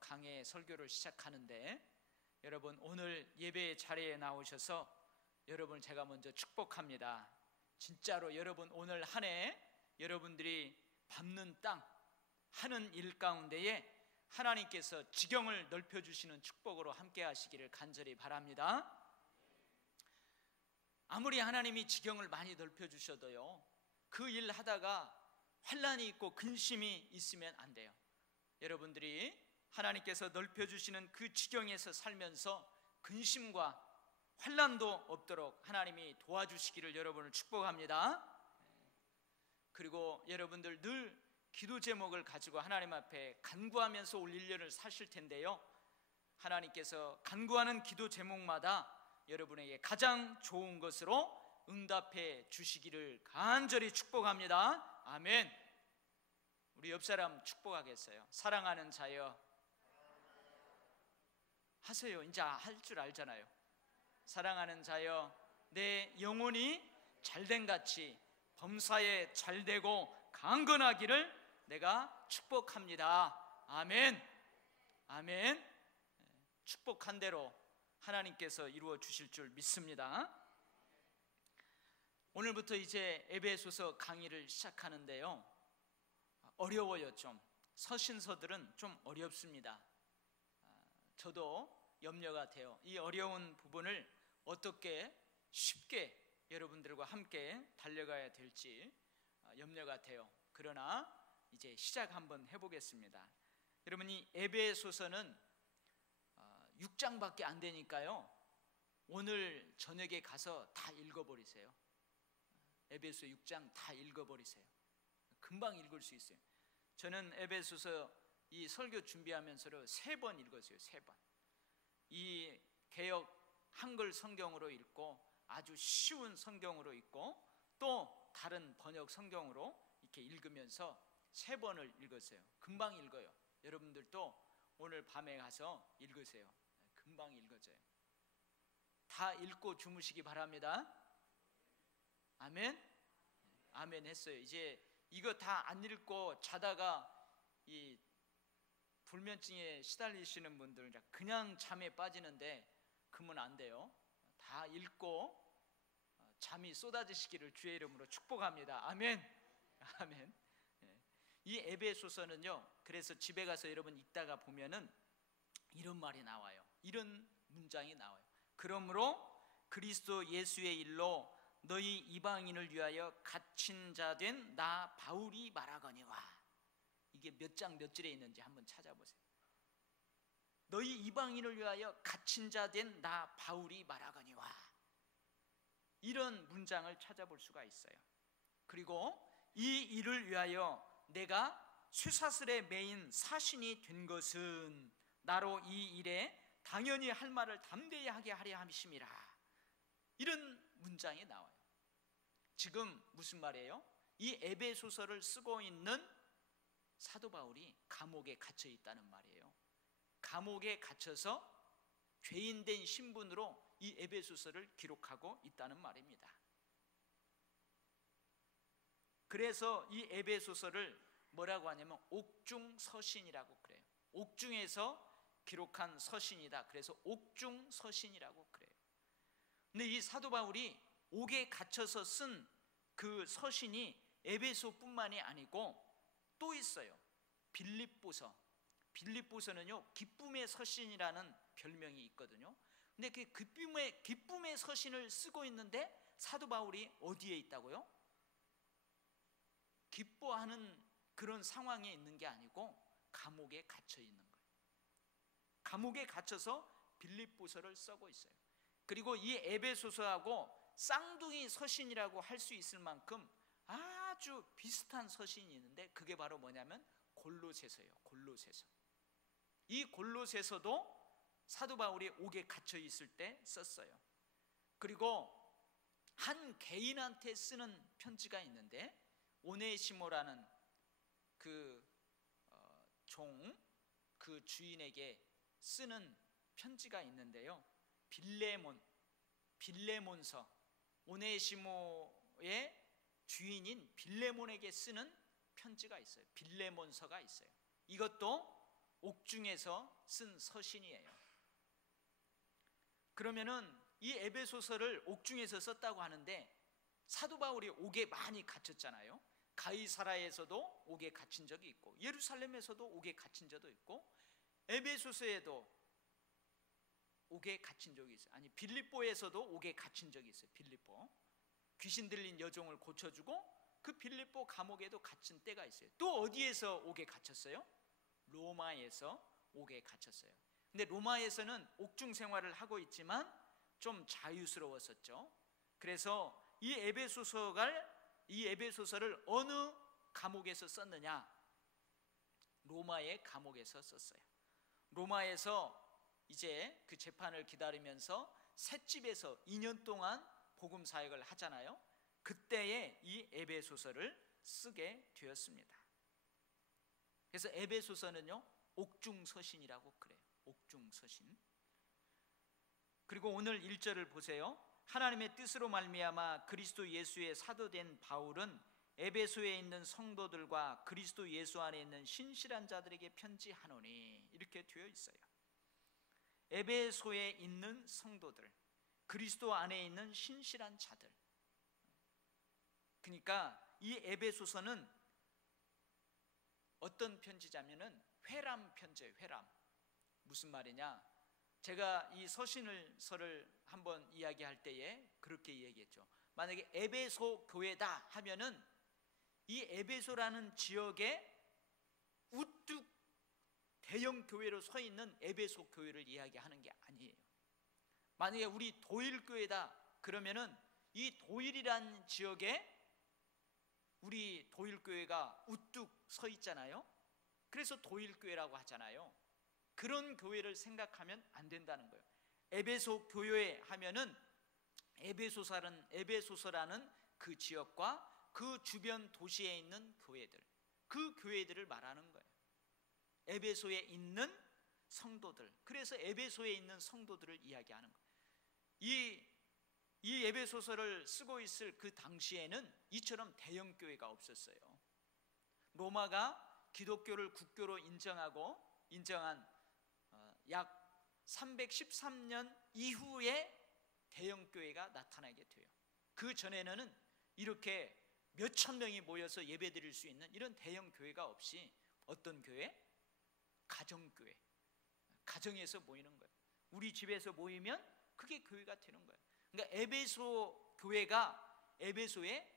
강해 설교를 시작하는데, 여러분 오늘 예배 자리에 나오셔서 여러분을 제가 먼저 축복합니다. 진짜로 여러분 오늘 한 해 여러분들이 밟는 땅, 하는 일 가운데에 하나님께서 지경을 넓혀주시는 축복으로 함께 하시기를 간절히 바랍니다. 아무리 하나님이 지경을 많이 넓혀주셔도요, 그 일 하다가 환난이 있고 근심이 있으면 안 돼요. 여러분들이 하나님께서 넓혀주시는 그 지경에서 살면서 근심과 환난도 없도록 하나님이 도와주시기를 여러분을 축복합니다. 그리고 여러분들 늘 기도 제목을 가지고 하나님 앞에 간구하면서 올 1년을 사실 텐데요, 하나님께서 간구하는 기도 제목마다 여러분에게 가장 좋은 것으로 응답해 주시기를 간절히 축복합니다. 아멘. 우리 옆 사람 축복하겠어요. 사랑하는 자여 하세요. 이제 할 줄 알잖아요. 사랑하는 자여, 내 영혼이 잘된 같이 범사에 잘되고 강건하기를 내가 축복합니다. 아멘. 아멘. 축복한 대로 하나님께서 이루어 주실 줄 믿습니다. 오늘부터 이제 에베소서 강의를 시작하는데요, 어려워요. 좀 서신서들은 좀 어렵습니다. 저도 염려가 돼요. 이 어려운 부분을 어떻게 쉽게 여러분들과 함께 달려가야 될지 염려가 돼요. 그러나 이제 시작 한번 해보겠습니다. 여러분, 이 에베소서는 6장밖에 안 되니까요, 오늘 저녁에 가서 다 읽어버리세요. 에베소 6장 다 읽어버리세요. 금방 읽을 수 있어요. 저는 에베소서 이 설교 준비하면서도 3번 읽었어요. 3번. 이 개역 한글 성경으로 읽고, 아주 쉬운 성경으로 읽고, 또 다른 번역 성경으로 이렇게 읽으면서 3번을 읽었어요. 금방 읽어요. 여러분들도 오늘 밤에 가서 읽으세요. 금방 읽어져요. 다 읽고 주무시기 바랍니다. 아멘. 아멘 했어요. 이제 이거 다 안 읽고 자다가 이 불면증에 시달리시는 분들 그냥 잠에 빠지는데, 그러면 안 돼요. 다 읽고 잠이 쏟아지시기를 주의 이름으로 축복합니다. 아멘. 아멘. 이 에베소서는요, 그래서 집에 가서 여러분 읽다가 보면은 이런 말이 나와요. 이런 문장이 나와요. 그러므로 그리스도 예수의 일로 너희 이방인을 위하여 갇힌 자 된 나 바울이 말하거니와. 이게 몇 장 몇 절에 있는지 한번 찾아보세요. 너희 이방인을 위하여 갇힌 자 된 나 바울이 말하거니와. 이런 문장을 찾아볼 수가 있어요. 그리고 이 일을 위하여 내가 쇠사슬에 매인 사신이 된 것은 나로 이 일에 당연히 할 말을 담대히 하게 하려 함이심이라. 이런 문장이 나와요. 지금 무슨 말이에요? 이 에베소서를 쓰고 있는 사도 바울이 감옥에 갇혀 있다는 말이에요. 감옥에 갇혀서 죄인된 신분으로 이 에베소서를 기록하고 있다는 말입니다. 그래서 이 에베소서를 뭐라고 하냐면 옥중서신이라고 그래요. 옥중에서 기록한 서신이다. 그래서 옥중서신이라고 그래요. 근데 이 사도 바울이 옥에 갇혀서 쓴 그 서신이 에베소뿐만이 아니고 또 있어요. 빌립보서. 빌립보서는요, 기쁨의 서신이라는 별명이 있거든요. 근데 그 기쁨의 서신을 쓰고 있는데 사도 바울이 어디에 있다고요? 기뻐하는 그런 상황에 있는 게 아니고 감옥에 갇혀 있는 거예요. 감옥에 갇혀서 빌립보서를 쓰고 있어요. 그리고 이 에베소서하고 쌍둥이 서신이라고 할 수 있을 만큼 아주 비슷한 서신이 있는데, 그게 바로 뭐냐면 골로새서예요. 골로새서. 이 골로새서도 사도 바울이 옥에 갇혀 있을 때 썼어요. 그리고 한 개인한테 쓰는 편지가 있는데, 오네시모라는 그 그 주인에게 쓰는 편지가 있는데요, 빌레몬서, 오네시모의 주인인 빌레몬에게 쓰는 편지가 있어요. 빌레몬서가 있어요. 이것도 옥중에서 쓴 서신이에요. 그러면은 이 에베소서를 옥중에서 썼다고 하는데 사도 바울이 옥에 많이 갇혔잖아요. 가이사라에서도 옥에 갇힌 적이 있고 예루살렘에서도 옥에 갇힌 적도 있고 에베소서에도 옥에 갇힌 적이 있어요. 아니 빌립보에서도 옥에 갇힌 적이 있어요. 빌립보 귀신 들린 여종을 고쳐주고 그 빌립보 감옥에도 갇힌 때가 있어요. 또 어디에서 옥에 갇혔어요? 로마에서 옥에 갇혔어요. 근데 로마에서는 옥중 생활을 하고 있지만 좀 자유스러웠었죠. 그래서 이 에베소서를 어느 감옥에서 썼느냐? 로마의 감옥에서 썼어요. 로마에서 이제 그 재판을 기다리면서 셋집에서 2년 동안 복음 사역을 하잖아요. 그때에 이 에베소서를 쓰게 되었습니다. 그래서 에베소서는요 옥중서신이라고 그래요. 옥중서신. 그리고 오늘 1절을 보세요. 하나님의 뜻으로 말미암아 그리스도 예수의 사도된 바울은 에베소에 있는 성도들과 그리스도 예수 안에 있는 신실한 자들에게 편지하노니, 이렇게 되어 있어요. 에베소에 있는 성도들, 그리스도 안에 있는 신실한 자들. 그러니까 이 에베소서는 어떤 편지자면은 회람 편지예요. 회람. 무슨 말이냐? 제가 이 서신서를 한번 이야기할 때에 그렇게 얘기했죠. 만약에 에베소 교회다 하면은 이 에베소라는 지역에 우뚝 대형 교회로 서 있는 에베소 교회를 이야기하는 게 아니에요. 만약에 우리 도일교회다 그러면은 이 도일이란 지역에 우리 도일교회가 우뚝 서 있잖아요. 그래서 도일교회라고 하잖아요. 그런 교회를 생각하면 안 된다는 거예요. 에베소 교회 하면은 에베소서라는 그 지역과 그 주변 도시에 있는 교회들, 그 교회들을 말하는 거예요. 에베소에 있는 성도들. 그래서 에베소에 있는 성도들을 이야기하는 거예요. 이 에베소서를 쓰고 있을 그 당시에는 이처럼 대형 교회가 없었어요. 로마가 기독교를 국교로 인정한 약 313년 이후에 대형 교회가 나타나게 돼요. 그 전에는 이렇게 몇천 명이 모여서 예배드릴 수 있는 이런 대형 교회가 없이 어떤 교회? 가정교회. 가정에서 모이는 거예요. 우리 집에서 모이면 그게 교회가 되는 거예요. 그러니까 에베소 교회가 에베소에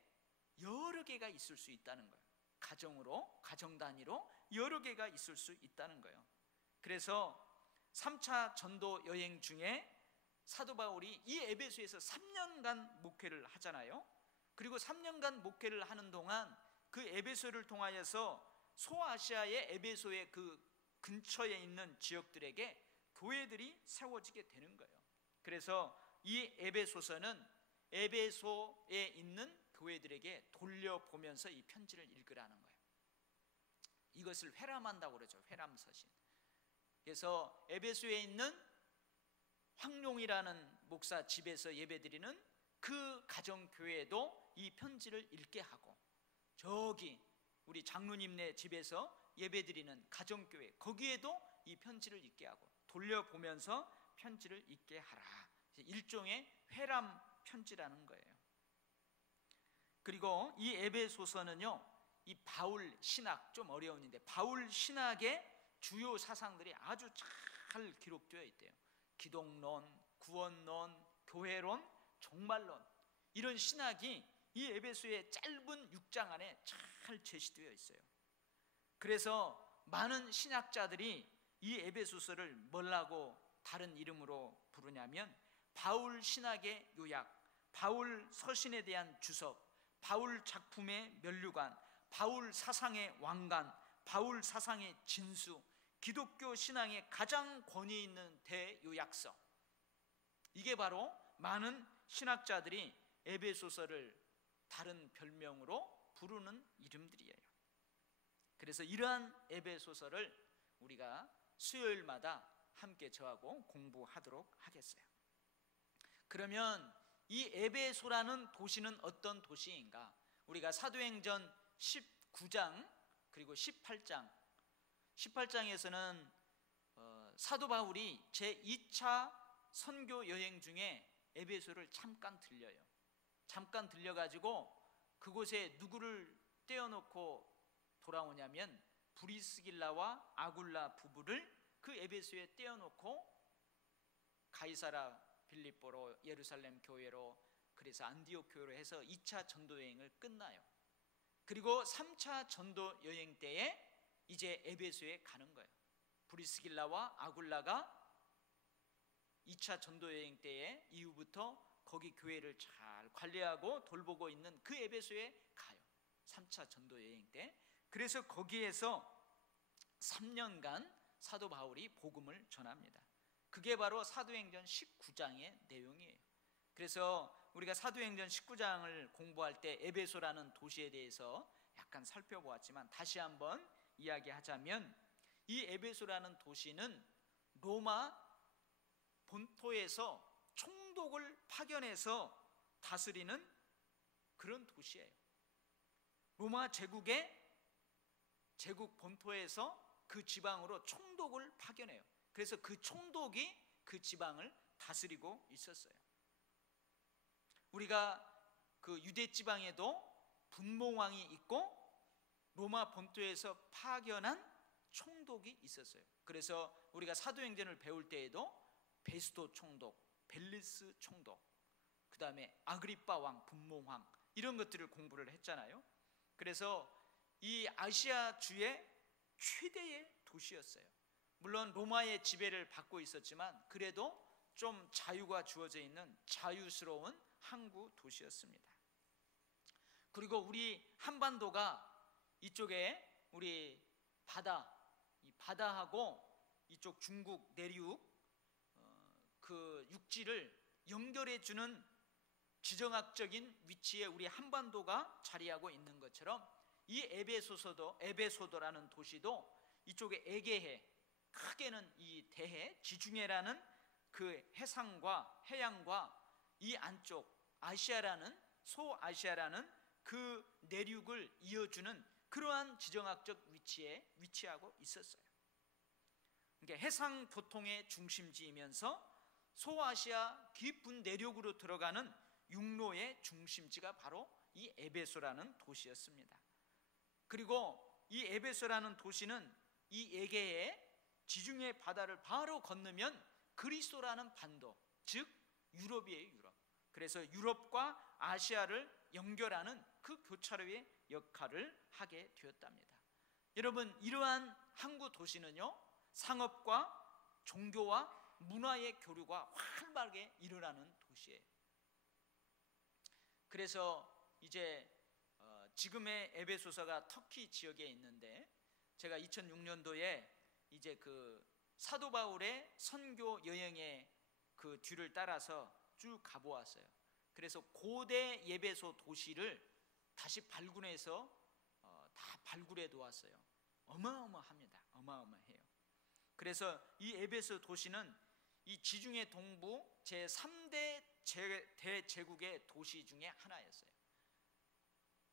여러 개가 있을 수 있다는 거예요. 가정 단위로 여러 개가 있을 수 있다는 거예요. 그래서 3차 전도 여행 중에 사도 바울이 이 에베소에서 3년간 목회를 하잖아요. 그리고 3년간 목회를 하는 동안 그 에베소를 통하여서 소아시아의 에베소의 그 근처에 있는 지역들에게 교회들이 세워지게 되는 거예요. 그래서 이 에베소서는 에베소에 있는 교회들에게 돌려보면서 이 편지를 읽으라는 거예요. 이것을 회람한다고 그러죠. 회람서신. 그래서 에베소에 있는 황룡이라는 목사 집에서 예배드리는 그 가정교회에도 이 편지를 읽게 하고, 저기 우리 장로님네 집에서 예배드리는 가정교회, 거기에도 이 편지를 읽게 하고 돌려보면서 편지를 읽게 하라. 일종의 회람 편지라는 거예요. 그리고 이 에베소서는요, 이 바울 신학, 좀 어려운데 바울 신학의 주요 사상들이 아주 잘 기록되어 있대요. 기독론, 구원론, 교회론, 종말론, 이런 신학이 이 에베소의 짧은 6장 안에 잘 제시되어 있어요. 그래서 많은 신학자들이 이 에베소서를 뭐라고 다른 이름으로 부르냐면 바울 신학의 요약, 바울 서신에 대한 주석, 바울 작품의 면류관, 바울 사상의 왕관, 바울 사상의 진수, 기독교 신앙의 가장 권위 있는 대요약서. 이게 바로 많은 신학자들이 에베소서를 다른 별명으로 부르는 이름들이에요. 그래서 이러한 에베소서를 우리가 수요일마다 함께 저하고 공부하도록 하겠어요. 그러면 이 에베소라는 도시는 어떤 도시인가? 우리가 사도행전 19장 그리고 18장에서는 사도 바울이 제2차 선교 여행 중에 에베소를 잠깐 들려요. 잠깐 들려가지고 그곳에 누구를 떼어놓고 돌아오냐면 브리스길라와 아굴라 부부를 그 에베소에 떼어놓고 가이사라 빌립보로 예루살렘 교회로, 그래서 안디옥 교회로 해서 2차 전도 여행을 끝나요. 그리고 3차 전도 여행 때에 이제 에베소에 가는 거예요. 브리스길라와 아굴라가 2차 전도 여행 때에 이후부터 거기 교회를 잘 관리하고 돌보고 있는 그 에베소에 가요. 3차 전도 여행 때. 그래서 거기에서 3년간 사도 바울이 복음을 전합니다. 그게 바로 사도행전 19장의 내용이에요. 그래서 우리가 사도행전 19장을 공부할 때 에베소라는 도시에 대해서 약간 살펴보았지만 다시 한번 이야기하자면, 이 에베소라는 도시는 로마 본토에서 총독을 파견해서 다스리는 그런 도시예요. 로마 제국의 제국 본토에서 그 지방으로 총독을 파견해요. 그래서 그 총독이 그 지방을 다스리고 있었어요. 우리가 그 유대 지방에도 분봉왕이 있고 로마 본토에서 파견한 총독이 있었어요. 그래서 우리가 사도행전을 배울 때에도 베스도 총독, 벨리스 총독, 그 다음에 아그리빠 왕, 분봉왕, 이런 것들을 공부를 했잖아요. 그래서 이 아시아주의 최대의 도시였어요. 물론 로마의 지배를 받고 있었지만 그래도 좀 자유가 주어져 있는 자유스러운 항구 도시였습니다. 그리고 우리 한반도가 이쪽에 우리 바다, 이 바다하고 이쪽 중국 내륙 그 육지를 연결해 주는 지정학적인 위치에 우리 한반도가 자리하고 있는 것처럼, 이 에베소도라는 도시도 이쪽에 에게해, 크게는 이 대해 지중해라는 그 해상과 해양과 이 안쪽 아시아라는, 소아시아라는 그 내륙을 이어주는 그러한 지정학적 위치에 위치하고 있었어요. 그러니까 해상 교통의 중심지이면서 소아시아 깊은 내륙으로 들어가는 육로의 중심지가 바로 이 에베소라는 도시였습니다. 그리고 이 에베소라는 도시는 이 에게해 지중해 바다를 바로 건너면 그리스도라는 반도, 즉 유럽이에요, 유럽. 그래서 유럽과 아시아를 연결하는 그 교차로의 역할을 하게 되었답니다. 여러분, 이러한 항구 도시는요, 상업과 종교와 문화의 교류가 활발하게 일어나는 도시예요. 그래서 이제 지금의 에베소서가 터키 지역에 있는데, 제가 2006년도에 이제 그 사도 바울의 선교 여행의 그 뒤를 따라서 쭉 가보았어요. 그래서 고대 에베소 도시를 다시 발굴해서 다 발굴해 놓았어요. 어마어마합니다. 어마어마해요. 그래서 이 에베소 도시는 이 지중해 동부 제3대 대제국의 도시 중에 하나였어요.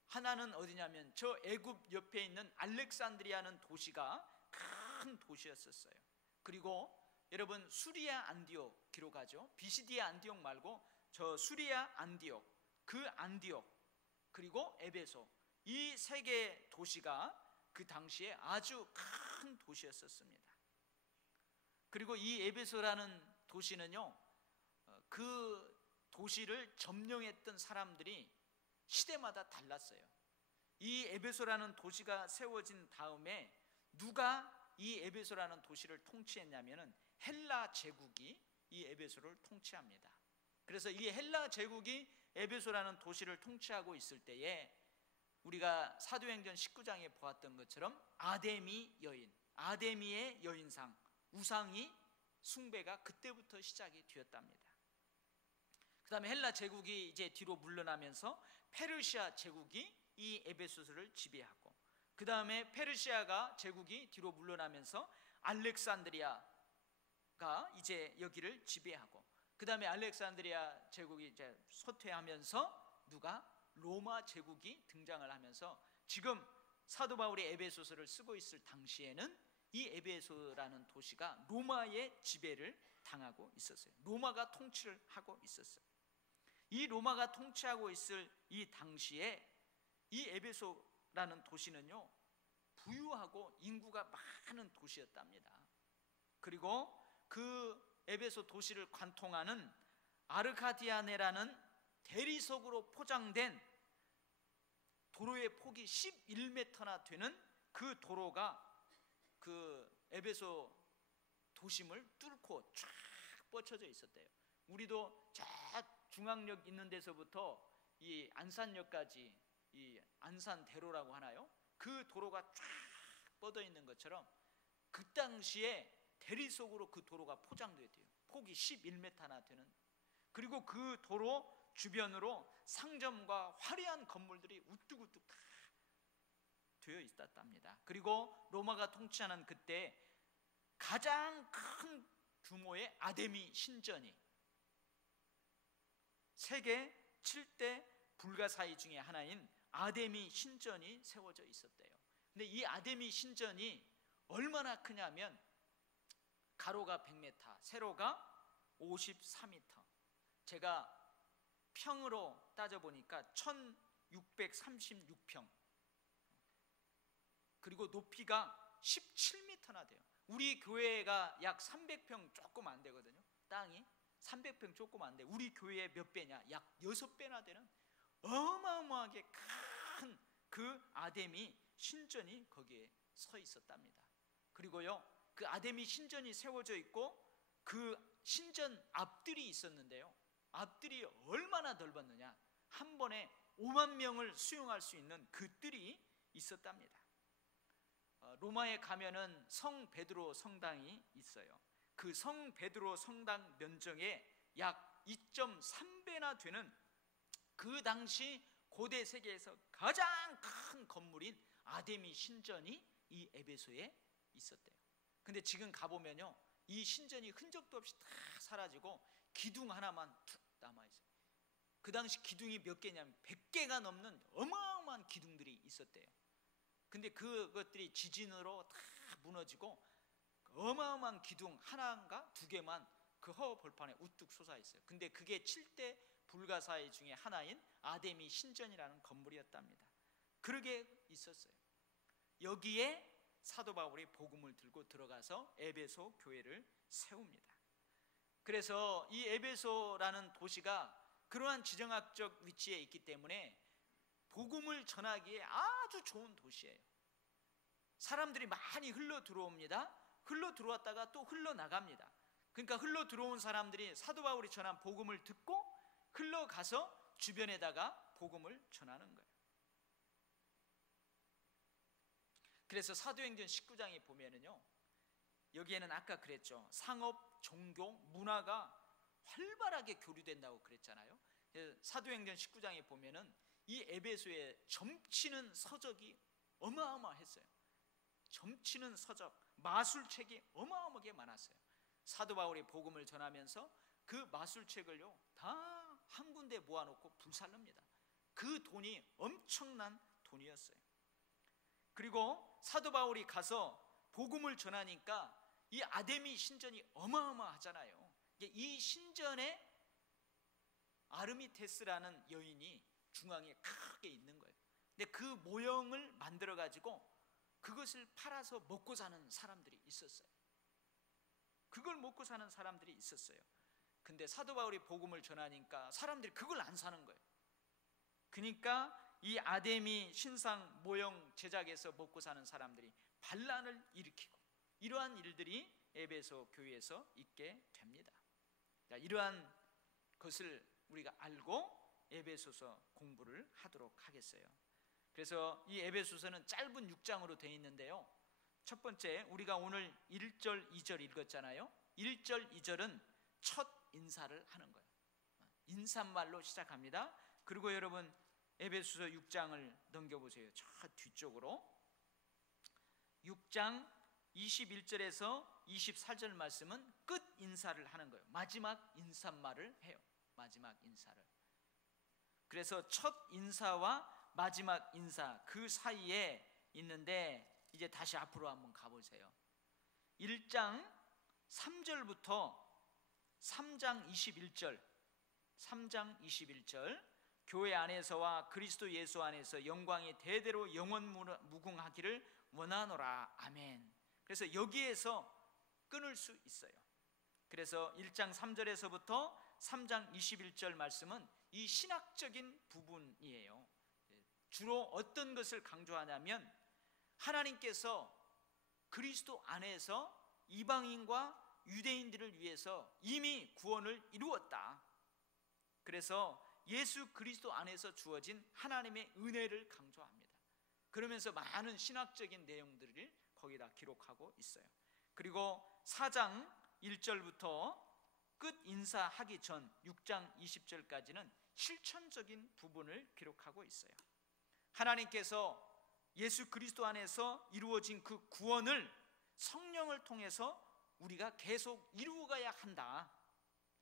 하나는 어디냐면 저 애굽 옆에 있는 알렉산드리아는 도시가 큰 도시였었어요. 그리고 여러분, 수리아 안디옥 기록하죠. 비시디아 안디옥 말고 저 수리아 안디옥, 그 안디옥, 그리고 에베소, 이 세 개 도시가 그 당시에 아주 큰 도시였었습니다. 그리고 이 에베소라는 도시는요, 그 도시를 점령했던 사람들이 시대마다 달랐어요. 이 에베소라는 도시가 세워진 다음에 누가 이 에베소라는 도시를 통치했냐면은 헬라 제국이 이 에베소를 통치합니다. 그래서 이 헬라 제국이 에베소라는 도시를 통치하고 있을 때에 우리가 사도행전 19장에 보았던 것처럼 아데미 여인, 아데미의 여인상, 우상이 숭배가 그때부터 시작이 되었답니다. 그 다음에 헬라 제국이 이제 뒤로 물러나면서 페르시아 제국이 이 에베소를 지배하고, 그 다음에 페르시아가 제국이 뒤로 물러나면서 알렉산드리아가 이제 여기를 지배하고, 그 다음에 알렉산드리아 제국이 이제 쇠퇴하면서 누가? 로마 제국이 등장을 하면서 지금 사도 바울이 에베소서를 쓰고 있을 당시에는 이 에베소라는 도시가 로마의 지배를 당하고 있었어요. 로마가 통치를 하고 있었어요. 이 로마가 통치하고 있을 이 당시에 이 에베소라는 도시는요, 부유하고 인구가 많은 도시였답니다. 그리고 그 에베소 도시를 관통하는 아르카디아네라는 대리석으로 포장된 도로의 폭이 11m나 되는 그 도로가 그 에베소 도심을 뚫고 쫙 뻗쳐져 있었대요. 우리도 저 중앙역 있는 데서부터 이 안산역까지 이 안산대로라고 하나요? 그 도로가 쫙 뻗어 있는 것처럼 그 당시에 대리석으로 그 도로가 포장되었대요. 폭이 11m나 되는. 그리고 그 도로 주변으로 상점과 화려한 건물들이 우뚝우뚝 다 되어 있었답니다. 그리고 로마가 통치하는 그때 가장 큰 규모의 아데미 신전이 세계 7대 불가사의 중에 하나인 아데미 신전이 세워져 있었대요. 근데 이 아데미 신전이 얼마나 크냐면 가로가 100m, 세로가 54m. 제가 평으로 따져보니까 1636평. 그리고 높이가 17m나 돼요. 우리 교회가 약 300평 조금 안 되거든요. 땅이 300평 조금 안 돼. 우리 교회의 몇 배냐? 약 6배나 되는 어마어마하게 큰 그 아데미 신전이 거기에 서 있었답니다. 그리고요, 그 아데미 신전이 세워져 있고 그 신전 앞들이 있었는데요, 앞들이 얼마나 넓었느냐, 한 번에 5만 명을 수용할 수 있는 그 뜰이 있었답니다. 로마에 가면은 성 베드로 성당이 있어요. 그 성 베드로 성당 면적의 약 2.3배나 되는 그 당시 고대 세계에서 가장 큰 건물인 아데미 신전이 이 에베소에 있었대요. 근데 지금 가보면요, 이 신전이 흔적도 없이 다 사라지고 기둥 하나만 툭 남아있어요. 그 당시 기둥이 몇 개냐면 100개가 넘는 어마어마한 기둥들이 있었대요. 근데 그것들이 지진으로 다 무너지고 어마어마한 기둥 하나인가 두 개만 그 허벌판에 우뚝 솟아있어요. 근데 그게 7대 불가사의 중에 하나인 아데미 신전이라는 건물이었답니다. 그러게 있었어요. 여기에 사도 바울이 복음을 들고 들어가서 에베소 교회를 세웁니다. 그래서 이 에베소라는 도시가 그러한 지정학적 위치에 있기 때문에 복음을 전하기에 아주 좋은 도시예요. 사람들이 많이 흘러 들어옵니다. 흘러 들어왔다가 또 흘러 나갑니다. 그러니까 흘러 들어온 사람들이 사도 바울이 전한 복음을 듣고 흘러가서 주변에다가 복음을 전하는 거예요. 그래서 사도행전 19장에 보면은요, 여기에는 아까 그랬죠, 상업, 종교, 문화가 활발하게 교류된다고 그랬잖아요. 사도행전 19장에 보면은 이 에베소에 점치는 서적이 어마어마했어요. 점치는 서적, 마술책이 어마어마하게 많았어요. 사도 바울이 복음을 전하면서 그 마술책을요 다 한 군데 모아놓고 불살릅니다. 그 돈이 엄청난 돈이었어요. 그리고 사도 바울이 가서 복음을 전하니까 이 아데미 신전이 어마어마하잖아요. 이 신전에 아르미테스라는 여인이 중앙에 크게 있는 거예요. 근데 그 모형을 만들어 가지고 그것을 팔아서 먹고 사는 사람들이 있었어요. 그걸 먹고 사는 사람들이 있었어요. 근데 사도 바울이 복음을 전하니까 사람들이 그걸 안 사는 거예요. 그러니까 이 아데미 신상 모형 제작에서 먹고 사는 사람들이 반란을 일으키고, 이러한 일들이 에베소 교회에서 있게 됩니다. 이러한 것을 우리가 알고 에베소서 공부를 하도록 하겠어요. 그래서 이 에베소서는 짧은 6장으로 되어 있는데요, 첫 번째, 우리가 오늘 1절 2절 읽었잖아요. 1절 2절은 첫 인사를 하는 거예요. 인사말로 시작합니다. 그리고 여러분 에베소서 6장을 넘겨보세요. 저 뒤쪽으로 6장 21절에서 24절 말씀은 끝 인사를 하는 거예요. 마지막 인사말을 해요. 마지막 인사를. 그래서 첫 인사와 마지막 인사 그 사이에 있는데, 이제 다시 앞으로 한번 가보세요. 1장 3절부터 3장 21절 교회 안에서와 그리스도 예수 안에서 영광이 대대로 영원 무궁하기를 원하노라. 아멘. 그래서 여기에서 끊을 수 있어요. 그래서 1장 3절에서부터 3장 21절 말씀은 이 신학적인 부분이에요. 주로 어떤 것을 강조하냐면 하나님께서 그리스도 안에서 이방인과 유대인들을 위해서 이미 구원을 이루었다. 그래서 예수 그리스도 안에서 주어진 하나님의 은혜를 강조합니다. 그러면서 많은 신학적인 내용들을 거기다 기록하고 있어요. 그리고 4장 1절부터 끝 인사하기 전 6장 20절까지는 실천적인 부분을 기록하고 있어요. 하나님께서 예수 그리스도 안에서 이루어진 그 구원을 성령을 통해서 우리가 계속 이루어가야 한다.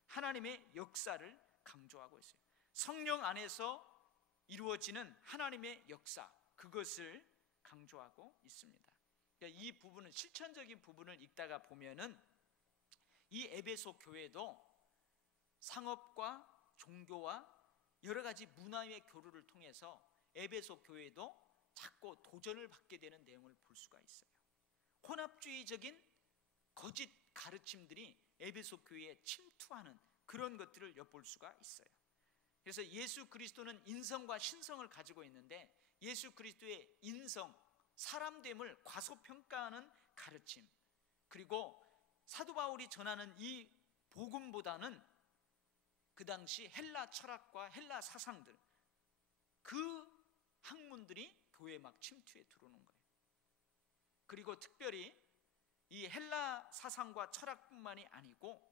하나님의 역사를 강조하고 있어요. 성령 안에서 이루어지는 하나님의 역사, 그것을 강조하고 있습니다. 그러니까 이 부분은 실천적인 부분을 읽다가 보면은 이 에베소 교회도 상업과 종교와 여러 가지 문화의 교류를 통해서 에베소 교회도 자꾸 도전을 받게 되는 내용을 볼 수가 있어요. 혼합주의적인 거짓 가르침들이 에베소 교회에 침투하는 그런 것들을 엿볼 수가 있어요. 그래서 예수 그리스도는 인성과 신성을 가지고 있는데 예수 그리스도의 인성, 사람됨을 과소평가하는 가르침, 그리고 사도 바울이 전하는 이 복음보다는 그 당시 헬라 철학과 헬라 사상들, 그 학문들이 교회에 막 침투해 들어오는 거예요. 그리고 특별히 이 헬라 사상과 철학뿐만이 아니고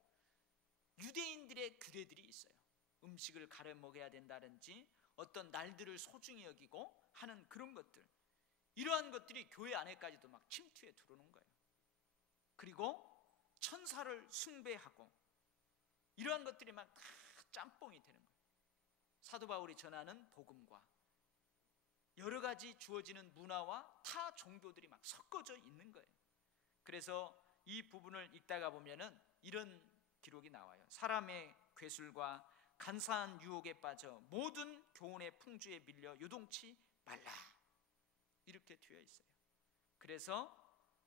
유대인들의 규례들이 있어요. 음식을 가려 먹어야 된다든지 어떤 날들을 소중히 여기고 하는 그런 것들, 이러한 것들이 교회 안에까지도 막 침투해 들어오는 거예요. 그리고 천사를 숭배하고 이러한 것들이 막 다 짬뽕이 되는 거예요. 사도 바울이 전하는 복음과 여러 가지 주어지는 문화와 타 종교들이 막 섞어져 있는 거예요. 그래서 이 부분을 읽다가 보면은 이런 기록이 나와요. 사람의 괴술과 간사한 유혹에 빠져 모든 교훈의 풍주에 밀려 요동치 말라, 이렇게 되어 있어요. 그래서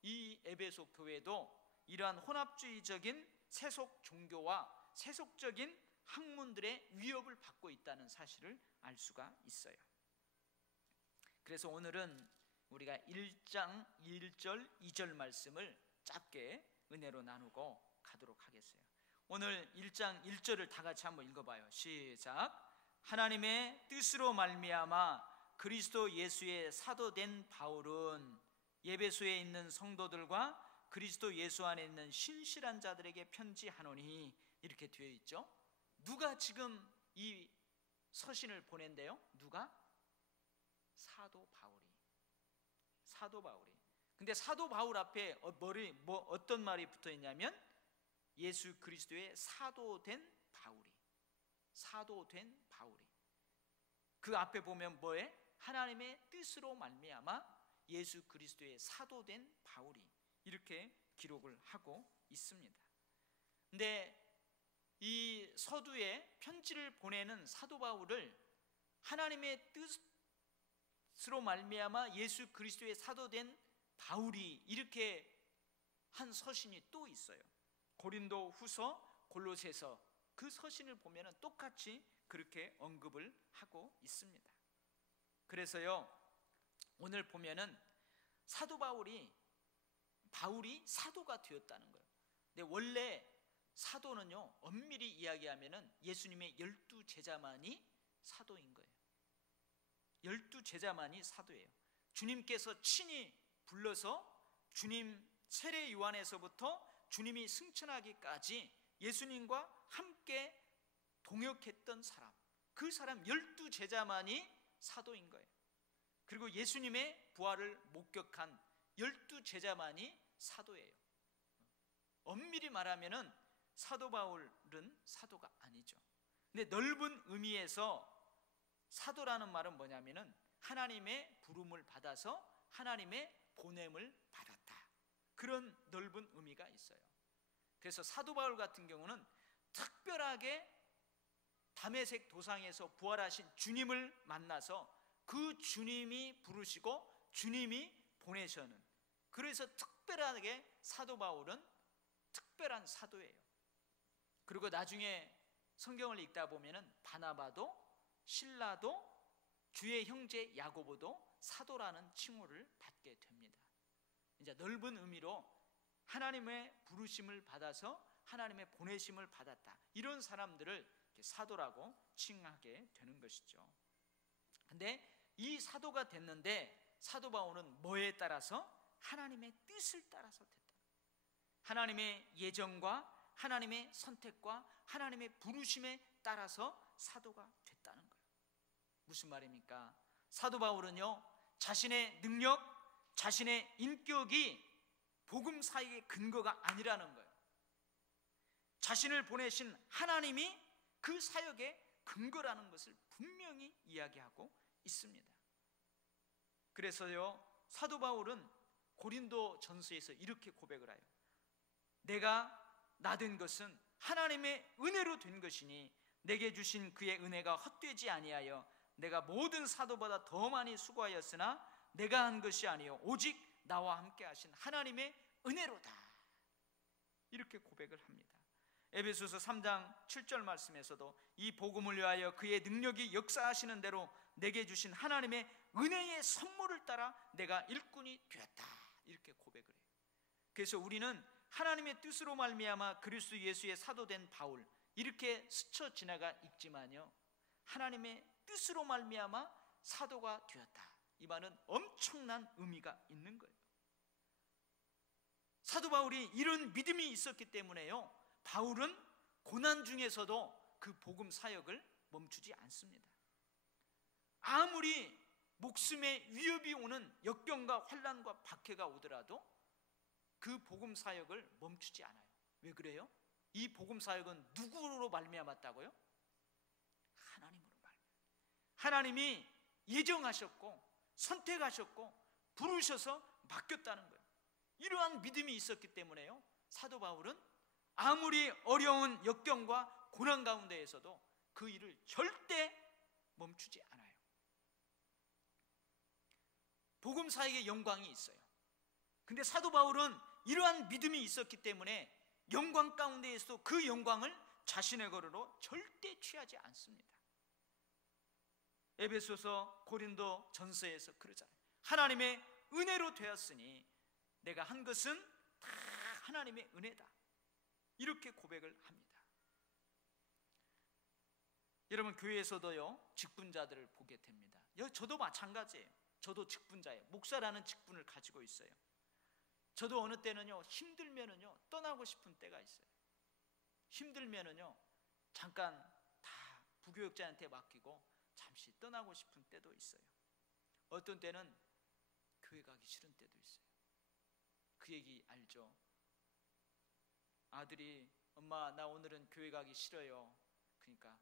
이 에베소 교회도 이러한 혼합주의적인 세속 종교와 세속적인 학문들의 위협을 받고 있다는 사실을 알 수가 있어요. 그래서 오늘은 우리가 1장 1절 2절 말씀을 짧게 은혜로 나누고 가도록 하겠어요. 오늘 1장 1절을 다 같이 한번 읽어봐요. 시작. 하나님의 뜻으로 말미암아 그리스도 예수의 사도된 바울은 에베소에 있는 성도들과 그리스도 예수 안에 있는 신실한 자들에게 편지하노니, 이렇게 되어 있죠. 누가 지금 이 서신을 보낸대요? 누가? 사도 바울이. 근데 사도 바울 앞에 어떤 말이 붙어 있냐면 예수 그리스도의 사도된 바울이. 그 앞에 보면 뭐에? 하나님의 뜻으로 말미암아 예수 그리스도의 사도된 바울이, 이렇게 기록을 하고 있습니다. 근데 이 서두에 편지를 보내는 사도 바울을 하나님의 뜻으로 말미암아 예수 그리스도의 사도된 바울이, 이렇게 한 서신이 또 있어요. 고린도 후서, 골로새서, 그 서신을 보면 똑같이 그렇게 언급을 하고 있습니다. 그래서요, 오늘 보면은 사도 바울이 사도가 되었다는 거예요. 근데 원래 사도는요, 엄밀히 이야기하면은 예수님의 12제자만이 사도인 거예요. 12제자만이 사도예요. 주님께서 친히 불러서 주님 세례 요한에서부터 주님이 승천하기까지 예수님과 함께 동역했던 사람, 그 사람 12제자만이 사도인 거예요. 그리고 예수님의 부활을 목격한 12제자만이 사도예요. 엄밀히 말하면은 사도 바울은 사도가 아니죠. 근데 넓은 의미에서 사도라는 말은 뭐냐면은 하나님의 부름을 받아서 하나님의 보냄을 받았다, 그런 넓은 의미가 있어요. 그래서 사도 바울 같은 경우는 특별하게 다메섹 도상에서 부활하신 주님을 만나서 그 주님이 부르시고 주님이 보내셔는, 그래서 특별하게 사도 바울은 특별한 사도예요. 그리고 나중에 성경을 읽다 보면은 바나바도 실라도 주의 형제 야고보도 사도라는 칭호를 받게 됩니다. 이제 넓은 의미로 하나님의 부르심을 받아서 하나님의 보내심을 받았다, 이런 사람들을 사도라고 칭하게 되는 것이죠. 근데 이 사도가 됐는데 사도 바울은 뭐에 따라서? 하나님의 뜻을 따라서 됐다. 하나님의 예정과 하나님의 선택과 하나님의 부르심에 따라서 사도가 됐다는 거예요. 무슨 말입니까? 사도 바울은요, 자신의 능력, 자신의 인격이 복음 사역의 근거가 아니라는 거예요. 자신을 보내신 하나님이 그 사역의 근거라는 것을 분명히 이야기하고 있습니다. 그래서요, 사도 바울은 고린도 전서에서 이렇게 고백을 해요. 내가 나 된 것은 하나님의 은혜로 된 것이니 내게 주신 그의 은혜가 헛되지 아니하여 내가 모든 사도보다 더 많이 수고하였으나 내가 한 것이 아니요 오직 나와 함께 하신 하나님의 은혜로다, 이렇게 고백을 합니다. 에베소서 3장 7절 말씀에서도 이 복음을 위하여 그의 능력이 역사하시는 대로 내게 주신 하나님의 은혜의 선물을 따라 내가 일꾼이 되었다, 이렇게 고백을 해요. 그래서 우리는 하나님의 뜻으로 말미암아 그리스도 예수의 사도된 바울, 이렇게 스쳐 지나가 읽지만요, 하나님의 뜻으로 말미암아 사도가 되었다, 이 말은 엄청난 의미가 있는 거예요. 사도 바울이 이런 믿음이 있었기 때문에요, 바울은 고난 중에서도 그 복음 사역을 멈추지 않습니다. 아무리 목숨에 위협이 오는 역경과 환난과 박해가 오더라도 그 복음 사역을 멈추지 않아요. 왜 그래요? 이 복음 사역은 누구로 말미암았다고요? 하나님으로 말미암아. 하나님이 예정하셨고 선택하셨고 부르셔서 맡겼다는 거예요. 이러한 믿음이 있었기 때문에요, 사도 바울은 아무리 어려운 역경과 고난 가운데에서도 그 일을 절대 멈추지 않아요. 복음 사역의 영광이 있어요. 근데 사도 바울은 이러한 믿음이 있었기 때문에 영광 가운데에서도 그 영광을 자신의 거로 절대 취하지 않습니다. 에베소서 고린도 전서에서 그러잖아요. 하나님의 은혜로 되었으니 내가 한 것은 다 하나님의 은혜다, 이렇게 고백을 합니다. 여러분, 교회에서도요 직분자들을 보게 됩니다. 저도 마찬가지예요. 저도 직분자예요. 목사라는 직분을 가지고 있어요. 저도 어느 때는요 힘들면은요 떠나고 싶은 때가 있어요. 힘들면은요 잠깐 다 부교육자한테 맡기고 잠시 떠나고 싶은 때도 있어요. 어떤 때는 교회 가기 싫은 때도 있어요. 그 얘기 알죠? 아들이 엄마 나 오늘은 교회 가기 싫어요. 그러니까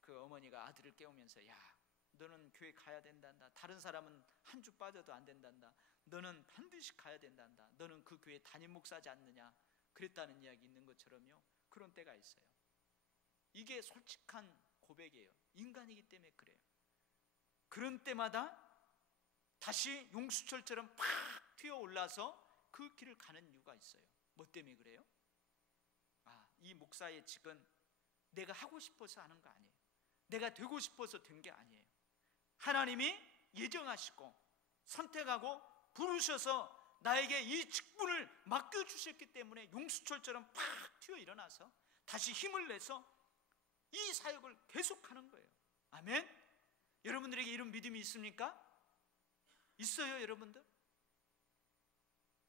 그 어머니가 아들을 깨우면서 야 너는 교회 가야 된단다. 다른 사람은 한 주 빠져도 안 된단다. 너는 반드시 가야 된단다. 너는 그 교회 담임 목사지 않느냐, 그랬다는 이야기 있는 것처럼요, 그런 때가 있어요. 이게 솔직한 고백이에요. 인간이기 때문에 그래요. 그런 때마다 다시 용수철처럼 팍 튀어올라서 그 길을 가는 이유가 있어요. 뭐 때문에 그래요? 이 목사의 직은 내가 하고 싶어서 하는 거 아니에요. 내가 되고 싶어서 된 게 아니에요. 하나님이 예정하시고 선택하고 부르셔서 나에게 이 직분을 맡겨주셨기 때문에 용수철처럼 팍 튀어 일어나서 다시 힘을 내서 이 사역을 계속하는 거예요. 아멘? 여러분들에게 이런 믿음이 있습니까? 있어요, 여러분들?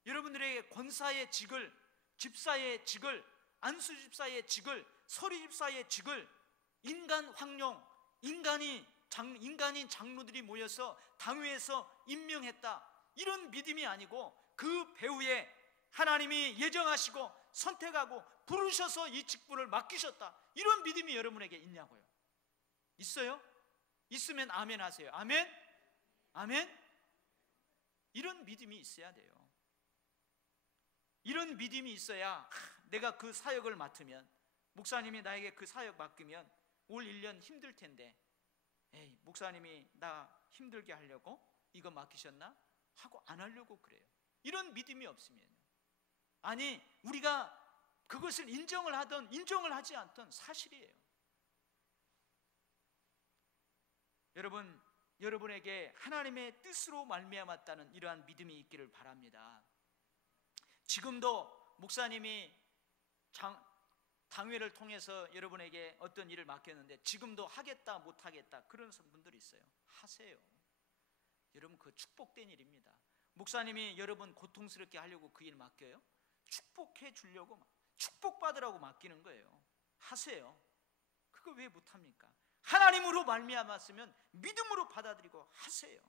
여러분들에게 권사의 직을, 집사의 직을, 안수집사의 직을, 서리집사의 직을 인간 황룡, 인간인 장로들이 모여서 당회에서 임명했다, 이런 믿음이 아니고 그 배후에 하나님이 예정하시고 선택하고 부르셔서 이 직분을 맡기셨다, 이런 믿음이 여러분에게 있냐고요? 있어요? 있으면 아멘 하세요. 아멘? 아멘? 이런 믿음이 있어야 돼요. 이런 믿음이 있어야 내가 그 사역을 맡으면, 목사님이 나에게 그 사역 맡기면 올 1년 힘들 텐데, 에이, 목사님이 나 힘들게 하려고 이거 맡기셨나? 하고 안 하려고 그래요. 이런 믿음이 없으면요. 아니, 우리가 그것을 인정을 하든 인정을 하지 않든 사실이에요. 여러분, 여러분에게 하나님의 뜻으로 말미암았다는 이러한 믿음이 있기를 바랍니다. 지금도 목사님이 당회를 통해서 여러분에게 어떤 일을 맡겼는데 지금도 하겠다 못하겠다 그런 분들이 있어요. 하세요. 여러분, 그 축복된 일입니다. 목사님이 여러분 고통스럽게 하려고 그 일 맡겨요? 축복해 주려고, 축복받으라고 맡기는 거예요. 하세요. 그거 왜 못합니까? 하나님으로 말미암았으면 믿음으로 받아들이고 하세요.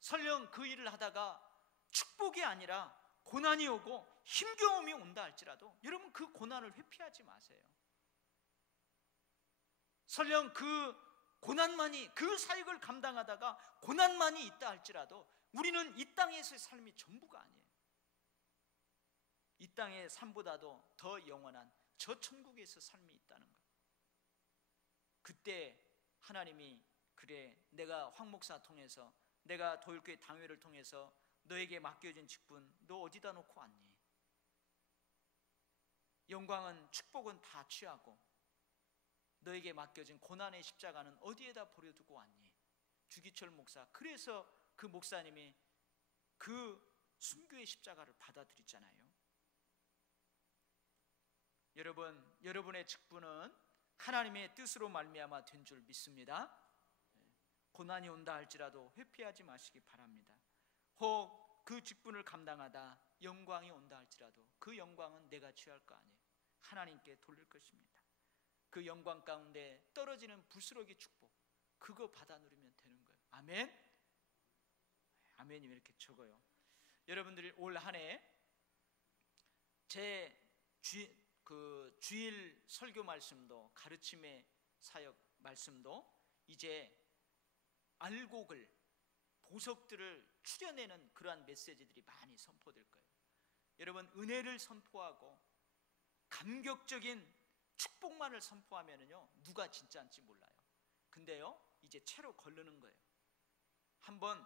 설령 그 일을 하다가 축복이 아니라 고난이 오고 힘겨움이 온다 할지라도 여러분 그 고난을 회피하지 마세요. 설령 그 고난만이, 그 사역을 감당하다가 고난만이 있다 할지라도 우리는 이 땅에서의 삶이 전부가 아니에요. 이 땅의 삶보다도 더 영원한 저 천국에서 삶이 있다는 거예요. 그때 하나님이, 그래, 내가 황 목사 통해서, 내가 도율교회 당회를 통해서 너에게 맡겨진 직분 너 어디다 놓고 왔니? 영광은, 축복은 다 취하고 너에게 맡겨진 고난의 십자가는 어디에다 버려두고 왔니? 주기철 목사, 그래서 그 목사님이 그 순교의 십자가를 받아들였잖아요. 여러분, 여러분의 직분은 하나님의 뜻으로 말미암아 된 줄 믿습니다. 고난이 온다 할지라도 회피하지 마시기 바랍니다. 혹 그 직분을 감당하다 영광이 온다 할지라도 그 영광은 내가 취할 거 아니에요. 하나님께 돌릴 것입니다. 그 영광 가운데 떨어지는 부스러기 축복, 그거 받아 누리면 되는 거예요. 아멘? 아멘이 왜 이렇게 적어요? 여러분들이 올 한 해 제 주일 설교 말씀도, 가르침의 사역 말씀도 이제 알곡을, 보석들을 추려내는 그러한 메시지들이 많이 선포될 거예요. 여러분, 은혜를 선포하고 감격적인 축복만을 선포하면은요 누가 진짜인지 몰라요. 근데요 이제 채로 걸르는 거예요. 한번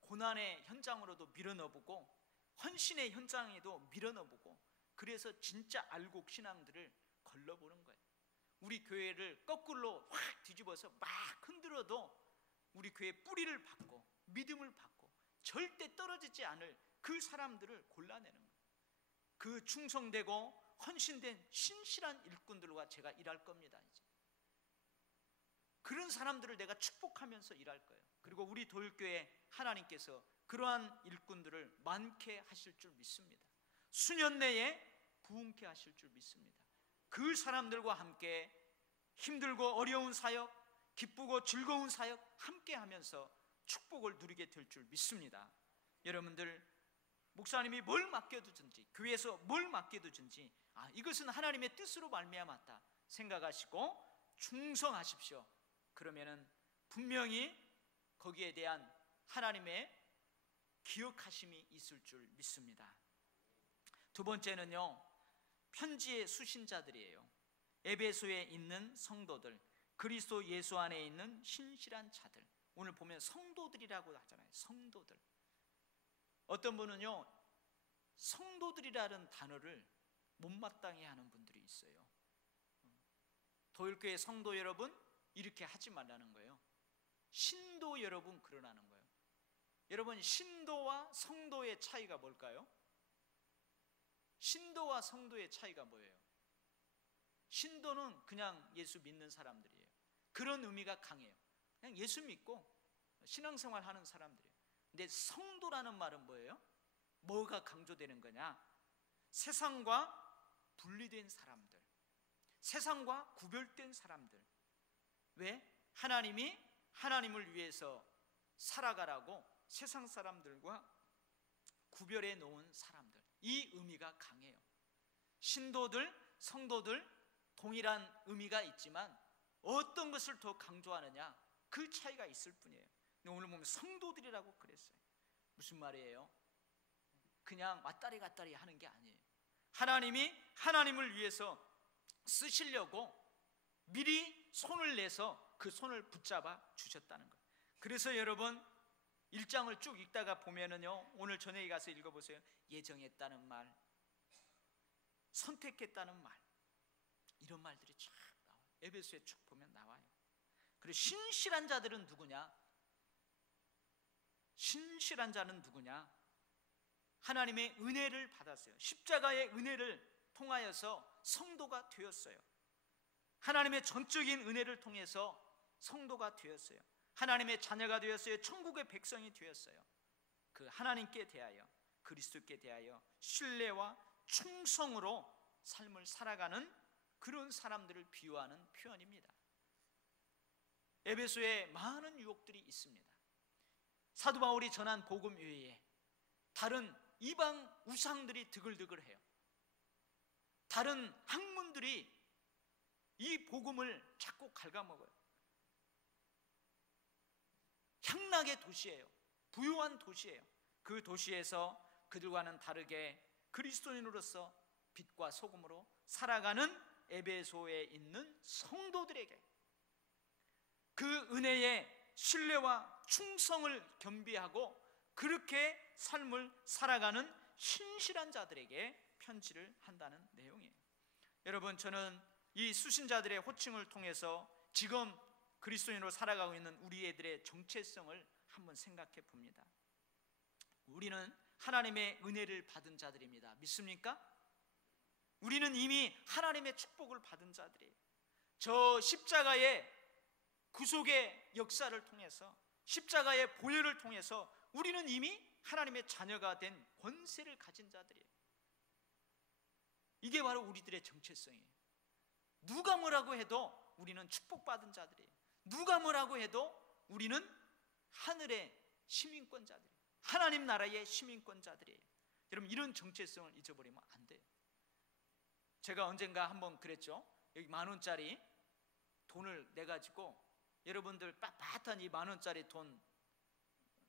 고난의 현장으로도 밀어넣어보고 헌신의 현장에도 밀어넣어보고, 그래서 진짜 알곡 신앙들을 걸러보는 거예요. 우리 교회를 거꾸로 확 뒤집어서 막 흔들어도 우리 교회의 뿌리를 받고 믿음을 받고 절대 떨어지지 않을 그 사람들을 골라내는 거예요. 그 충성되고 헌신된 신실한 일꾼들과 제가 일할 겁니다. 이제 그런 사람들을 내가 축복하면서 일할 거예요. 그리고 우리 도율교회 하나님께서 그러한 일꾼들을 많게 하실 줄 믿습니다. 수년 내에 부흥케 하실 줄 믿습니다. 그 사람들과 함께 힘들고 어려운 사역, 기쁘고 즐거운 사역 함께 하면서 축복을 누리게 될 줄 믿습니다. 여러분들, 목사님이 뭘 맡겨두든지, 교회에서 뭘 맡겨두든지, 이것은 하나님의 뜻으로 말미암았다 생각하시고 충성하십시오. 그러면은 분명히 거기에 대한 하나님의 기억하심이 있을 줄 믿습니다. 두 번째는요, 편지의 수신자들이에요. 에베소에 있는 성도들, 그리스도 예수 안에 있는 신실한 자들. 오늘 보면 성도들이라고 하잖아요. 성도들. 어떤 분은요 성도들이라는 단어를 못마땅해 하는 분들이 있어요. 도율교회 성도 여러분 이렇게 하지 말라는 거예요. 신도 여러분 그러라는 거예요. 여러분, 신도와 성도의 차이가 뭘까요? 신도와 성도의 차이가 뭐예요? 신도는 그냥 예수 믿는 사람들이에요. 그런 의미가 강해요. 그냥 예수 믿고 신앙생활 하는 사람들이에요. 근데 성도라는 말은 뭐예요? 뭐가 강조되는 거냐? 세상과 분리된 사람들, 세상과 구별된 사람들. 왜? 하나님이 하나님을 위해서 살아가라고 세상 사람들과 구별해 놓은 사람들. 이 의미가 강해요. 신도들, 성도들 동일한 의미가 있지만 어떤 것을 더 강조하느냐, 그 차이가 있을 뿐이에요. 근데 오늘 보면 성도들이라고 그랬어요. 무슨 말이에요? 그냥 왔다리 갔다리 하는 게 아니에요. 하나님이 하나님을 위해서 쓰시려고 미리 손을 내서 그 손을 붙잡아 주셨다는 거예요. 그래서 여러분 1장을 쭉 읽다가 보면은요, 오늘 저녁에 가서 읽어보세요. 예정했다는 말, 선택했다는 말, 이런 말들이 쫙 나와요. 에베소에 쭉 보면 나와요. 그리고 신실한 자들은 누구냐? 신실한 자는 누구냐? 하나님의 은혜를 받았어요. 십자가의 은혜를 통하여서 성도가 되었어요. 하나님의 전적인 은혜를 통해서 성도가 되었어요. 하나님의 자녀가 되었어요. 천국의 백성이 되었어요. 그 하나님께 대하여, 그리스도께 대하여 신뢰와 충성으로 삶을 살아가는 그런 사람들을 비유하는 표현입니다. 에베소에 많은 유혹들이 있습니다. 사도 바울이 전한 복음 외에 다른 이방 우상들이 드글드글해요. 다른 학문들이 이 복음을 자꾸 갉아먹어요. 향락의 도시예요. 부유한 도시예요. 그 도시에서 그들과는 다르게 그리스도인으로서 빛과 소금으로 살아가는 에베소에 있는 성도들에게 그 은혜의 신뢰와 충성을 겸비하고 그렇게 삶을 살아가는 신실한 자들에게 편지를 한다는 내용이에요. 여러분, 저는 이 수신자들의 호칭을 통해서 지금 그리스도인으로 살아가고 있는 우리 애들의 정체성을 한번 생각해 봅니다. 우리는 하나님의 은혜를 받은 자들입니다. 믿습니까? 우리는 이미 하나님의 축복을 받은 자들이에요. 저 십자가의 구속의 역사를 통해서, 십자가의 보혈을 통해서 우리는 이미 하나님의 자녀가 된 권세를 가진 자들이에요. 이게 바로 우리들의 정체성이에요. 누가 뭐라고 해도 우리는 축복받은 자들이에요. 누가 뭐라고 해도 우리는 하늘의 시민권자들이에요. 하나님 나라의 시민권자들이에요. 여러분, 이런 정체성을 잊어버리면 안 돼요. 제가 언젠가 한번 그랬죠. 여기 10,000원짜리 돈을 내가지고 여러분들 빳빳한 이 10,000원짜리 돈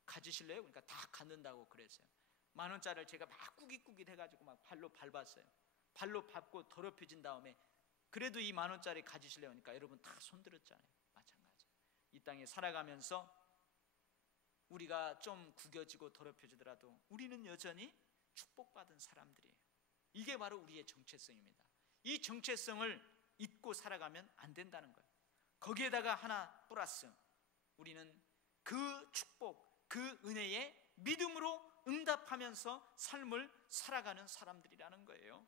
가지실래요? 그러니까 다 갖는다고 그랬어요. 10,000원짜리를 제가 막 꾸깃꾸깃 해가지고 막 발로 밟았어요. 발로 밟고 더럽혀진 다음에 그래도 이 10,000원짜리 가지실래요? 그러니까 여러분 다 손들었잖아요. 마찬가지. 이 땅에 살아가면서 우리가 좀 구겨지고 더럽혀지더라도 우리는 여전히 축복받은 사람들이에요. 이게 바로 우리의 정체성입니다. 이 정체성을 잊고 살아가면 안 된다는 거예요. 거기에다가 하나 플러스, 우리는 그 축복, 그 은혜에 믿음으로 응답하면서 삶을 살아가는 사람들이라는 거예요.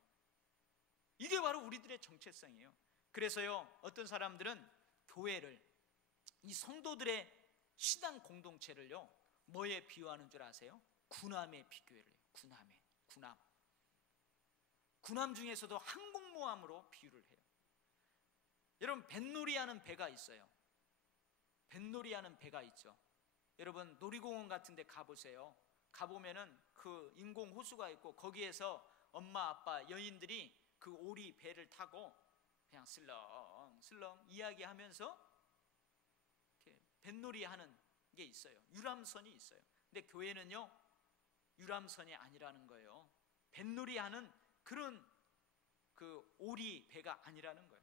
이게 바로 우리들의 정체성이에요. 그래서요, 어떤 사람들은 교회를, 이 성도들의 신앙 공동체를요, 뭐에 비유하는 줄 아세요? 군함에 비교를 해요. 군함 중에서도 항공모함으로 비유를 해요. 여러분, 뱃놀이하는 배가 있어요. 뱃놀이하는 배가 있죠. 여러분, 놀이공원 같은 데 가보세요. 가보면은 그 인공 호수가 있고 거기에서 엄마 아빠 여인들이 그 오리 배를 타고 그냥 슬렁슬렁 이야기하면서 이렇게 뱃놀이 하는 게 있어요. 유람선이 있어요. 근데 교회는요, 유람선이 아니라는 거예요. 뱃놀이 하는 그런 그 오리 배가 아니라는 거예요.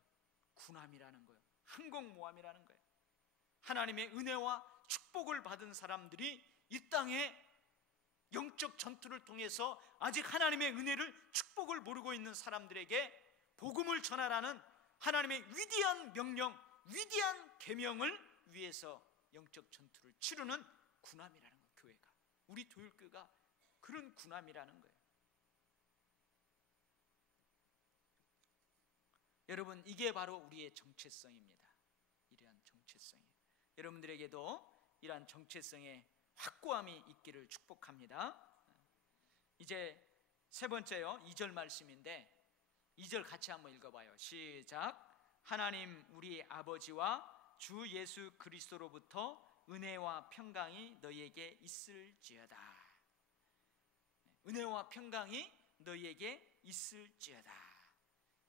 군함이라는 거예요. 항공모함이라는 거예요. 하나님의 은혜와 축복을 받은 사람들이 이 땅에 영적 전투를 통해서 아직 하나님의 은혜를, 축복을 모르고 있는 사람들에게 복음을 전하라는 하나님의 위대한 명령, 위대한 계명을 위해서 영적 전투를 치르는 군함이라는 거예요. 교회가, 우리 교회가 그런 군함이라는 거예요. 여러분, 이게 바로 우리의 정체성입니다. 이러한 정체성이에요. 여러분들에게도 이러한 정체성의 확고함이 있기를 축복합니다. 이제 세 번째요, 2절 말씀인데 2절 같이 한번 읽어봐요. 시작. 하나님 우리 아버지와 주 예수 그리스도로부터 은혜와 평강이 너희에게 있을지어다. 은혜와 평강이 너희에게 있을지어다.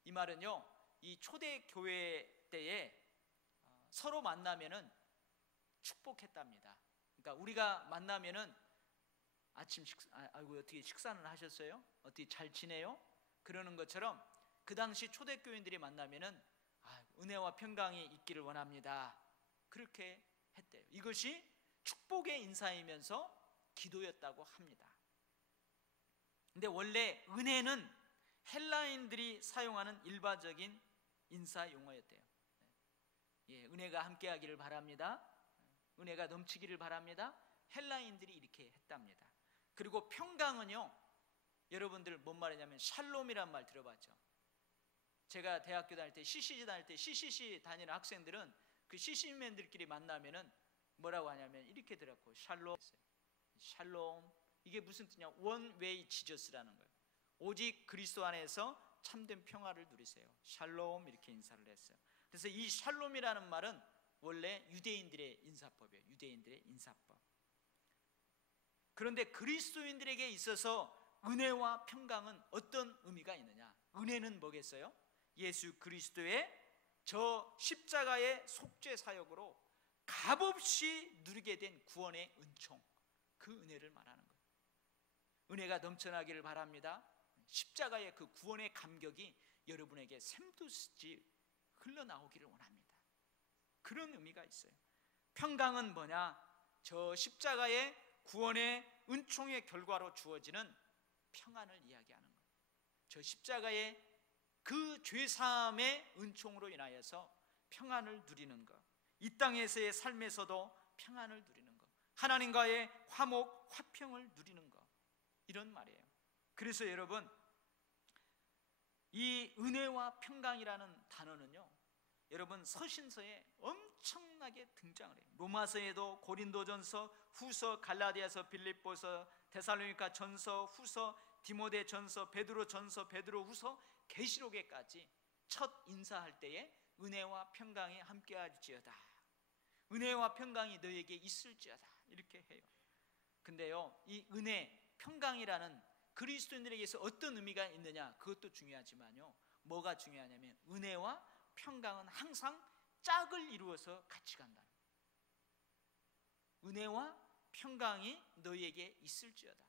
이 말은요, 이 초대교회 때에 서로 만나면은 축복했답니다. 그러니까 우리가 만나면은 아침 아이고 어떻게 식사는 하셨어요? 어떻게 잘 지내요? 그러는 것처럼 그 당시 초대교인들이 만나면은 은혜와 평강이 있기를 원합니다. 그렇게 했대요. 이것이 축복의 인사이면서 기도였다고 합니다. 근데 원래 은혜는 헬라인들이 사용하는 일반적인 인사 용어였대요. 은혜가 함께하기를 바랍니다. 은혜가 넘치기를 바랍니다. 헬라인들이 이렇게 했답니다. 그리고 평강은요, 여러분들 뭔 말이냐면 샬롬이란 말 들어봤죠? 제가 대학교 다닐 때 CCC 다닐 때 CCC 다니는 학생들은 그 CC맨들끼리 만나면은 뭐라고 하냐면 이렇게 들었고, 샬롬. 이게 무슨 뜻이냐? 원웨이 지저스라는 거예요. 오직 그리스도 안에서 참된 평화를 누리세요. 샬롬, 이렇게 인사를 했어요. 그래서 이 샬롬이라는 말은 원래 유대인들의 인사법이에요. 유대인들의 인사법. 그런데 그리스도인들에게 있어서 은혜와 평강은 어떤 의미가 있느냐? 은혜는 뭐겠어요? 예수 그리스도의 저 십자가의 속죄 사역으로 값없이 누리게 된 구원의 은총, 그 은혜를 말하는 거예요. 은혜가 넘쳐나기를 바랍니다. 십자가의 그 구원의 감격이 여러분에게 샘솟이 흘러나오기를 원합니다. 그런 의미가 있어요. 평강은 뭐냐? 저 십자가의 구원의 은총의 결과로 주어지는 평안을 이야기하는 거예요. 저 십자가의 그 죄사함의 은총으로 인하여서 평안을 누리는 것, 이 땅에서의 삶에서도 평안을 누리는 것, 하나님과의 화목, 화평을 누리는 것, 이런 말이에요. 그래서 여러분, 이 은혜와 평강이라는 단어는요, 여러분 서신서에 엄청나게 등장을 해요. 로마서에도, 고린도전서, 후서, 갈라디아서, 빌립보서, 데살로니가 전서, 후서, 디모데 전서, 베드로 전서, 베드로 후서, 계시록에까지 첫 인사할 때에 은혜와 평강이 함께할지어다, 은혜와 평강이 너에게 있을지어다, 이렇게 해요. 근데요, 이 은혜, 평강이라는 그리스도인들에게서 어떤 의미가 있느냐, 그것도 중요하지만요, 뭐가 중요하냐면 은혜와 평강은 항상 짝을 이루어서 같이 간다는 거예요. 은혜와 평강이 너희에게 있을지어다,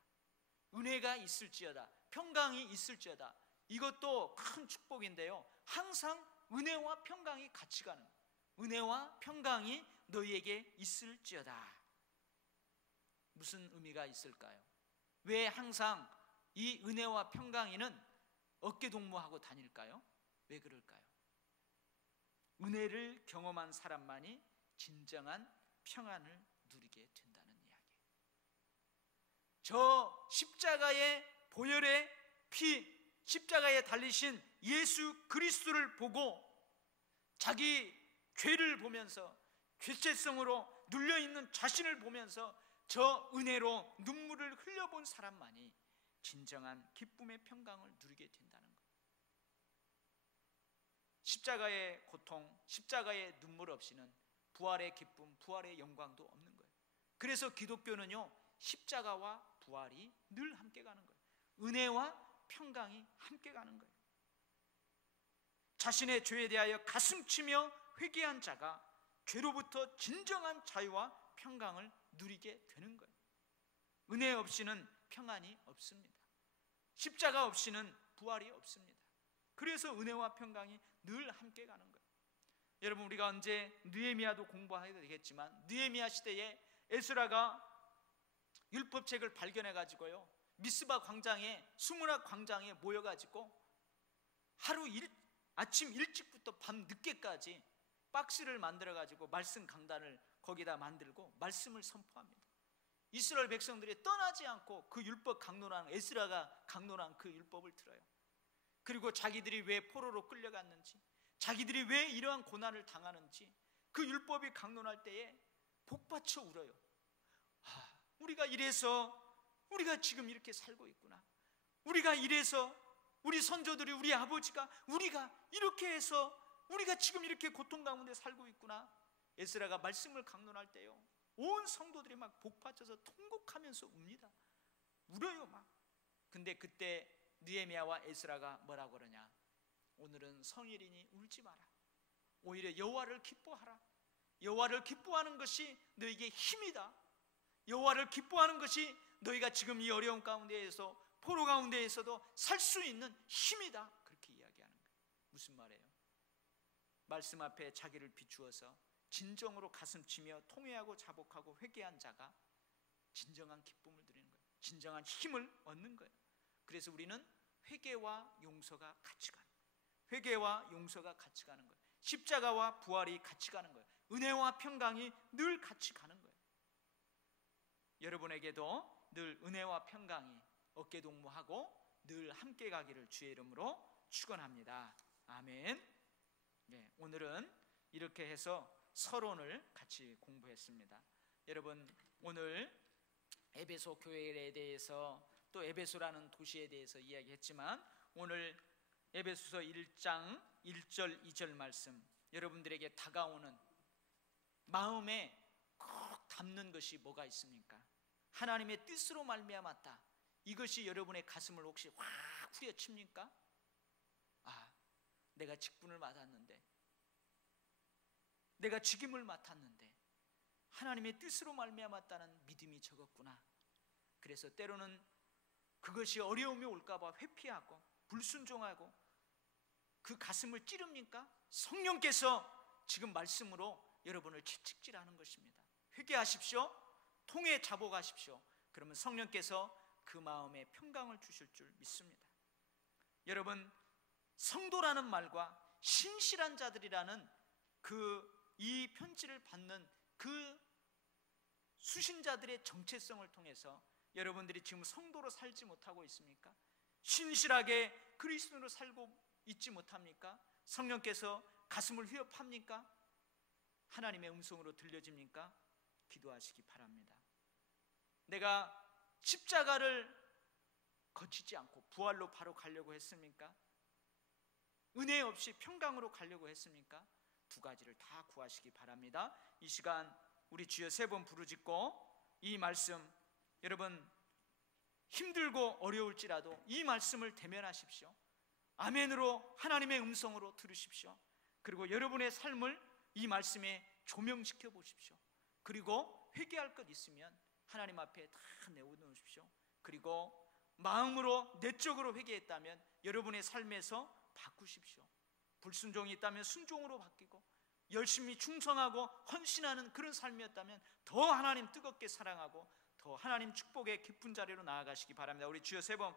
은혜가 있을지어다, 평강이 있을지어다, 이것도 큰 축복인데요, 항상 은혜와 평강이 같이 가는 거예요. 은혜와 평강이 너희에게 있을지어다. 무슨 의미가 있을까요? 왜 항상 이 은혜와 평강이는 어깨동무하고 다닐까요? 왜 그럴까요? 은혜를 경험한 사람만이 진정한 평안을 누리게 된다는 이야기예요. 저 십자가의 보혈의 피, 십자가에 달리신 예수 그리스도를 보고 자기 죄를 보면서, 죄책성으로 눌려있는 자신을 보면서 저 은혜로 눈물을 흘려본 사람만이 진정한 기쁨의 평강을 누리게 된다는 거예요. 십자가의 고통, 십자가의 눈물 없이는 부활의 기쁨, 부활의 영광도 없는 거예요. 그래서 기독교는요, 십자가와 부활이 늘 함께 가는 거예요. 은혜와 평강이 함께 가는 거예요. 자신의 죄에 대하여 가슴치며 회개한 자가 죄로부터 진정한 자유와 평강을 누리게 되는 거예요. 은혜 없이는 평안이 없습니다. 십자가 없이는 부활이 없습니다. 그래서 은혜와 평강이 늘 함께 가는 거예요. 여러분, 우리가 언제 느헤미야도 공부해야 되겠지만, 느헤미야 시대에 에스라가 율법책을 발견해 가지고요, 미스바 광장에, 수문학 광장에 모여 가지고 아침 일찍부터 밤 늦게까지 박스를 만들어 가지고 말씀 강단을 거기다 만들고 말씀을 선포합니다. 이스라엘 백성들이 떠나지 않고 그 율법 강론하는, 에스라가 강론한 그 율법을 들어요. 그리고 자기들이 왜 포로로 끌려갔는지, 자기들이 왜 이러한 고난을 당하는지 그 율법이 강론할 때에 복받쳐 울어요. 우리가 이래서 우리가 지금 이렇게 살고 있구나, 우리가 이래서 우리 선조들이, 우리 아버지가, 우리가 이렇게 해서 우리가 지금 이렇게 고통 가운데 살고 있구나. 에스라가 말씀을 강론할 때요, 온 성도들이 막 복받쳐서 통곡하면서 웁니다. 울어요 막. 근데 그때 느헤미야와 에스라가 뭐라고 그러냐? 오늘은 성일이니 울지 마라. 오히려 여호와를 기뻐하라. 여호와를 기뻐하는 것이 너에게 힘이다. 여호와를 기뻐하는 것이 너희가 지금 이 어려운 가운데에서, 포로 가운데에서도 살 수 있는 힘이다. 그렇게 이야기하는 거예요. 무슨 말이에요? 말씀 앞에 자기를 비추어서 진정으로 가슴치며 통회하고 자복하고 회개한 자가 진정한 기쁨을 드리는 거예요. 진정한 힘을 얻는 거예요. 그래서 우리는 회개와 용서가 같이 가는 거예요. 회개와 용서가 같이 가는 거예요. 십자가와 부활이 같이 가는 거예요. 은혜와 평강이 늘 같이 가는 거예요. 여러분에게도 늘 은혜와 평강이 어깨동무하고 늘 함께 가기를 주의 이름으로 축원합니다. 아멘. 네, 오늘은 이렇게 해서 서론을 같이 공부했습니다. 여러분, 오늘 에베소 교회에 대해서 또 에베소라는 도시에 대해서 이야기했지만, 오늘 에베소서 1장 1절 2절 말씀, 여러분들에게 다가오는 마음에 꼭 담는 것이 뭐가 있습니까? 하나님의 뜻으로 말미암았다. 이것이 여러분의 가슴을 혹시 확 후려칩니까? 아, 내가 직분을 맡았는데, 내가 직임을 맡았는데 하나님의 뜻으로 말미암았다는 믿음이 적었구나. 그래서 때로는 그것이 어려움이 올까 봐 회피하고 불순종하고 그 가슴을 찌릅니까? 성령께서 지금 말씀으로 여러분을 채찍질하는 것입니다. 회개하십시오. 통해 자복하십시오. 그러면 성령께서 그 마음에 평강을 주실 줄 믿습니다. 여러분, 성도라는 말과 신실한 자들이라는 이 편지를 받는 그 수신자들의 정체성을 통해서 여러분들이 지금 성도로 살지 못하고 있습니까? 신실하게 그리스도로 살고 있지 못합니까? 성령께서 가슴을 휘업합니까? 하나님의 음성으로 들려집니까? 기도하시기 바랍니다. 내가 십자가를 거치지 않고 부활로 바로 가려고 했습니까? 은혜 없이 평강으로 가려고 했습니까? 두 가지를 다 구하시기 바랍니다. 이 시간 우리 주여 세 번 부르짖고 이 말씀, 여러분 힘들고 어려울지라도 이 말씀을 대면하십시오. 아멘으로, 하나님의 음성으로 들으십시오. 그리고 여러분의 삶을 이 말씀에 조명시켜 보십시오. 그리고 회개할 것 있으면 하나님 앞에 다 내어놓으십시오. 그리고 마음으로 내적으로 회개했다면 여러분의 삶에서 바꾸십시오. 불순종이 있다면 순종으로 바뀌고, 열심히 충성하고 헌신하는 그런 삶이었다면 더 하나님 뜨겁게 사랑하고 더 하나님 축복의 깊은 자리로 나아가시기 바랍니다. 우리 주여 세 번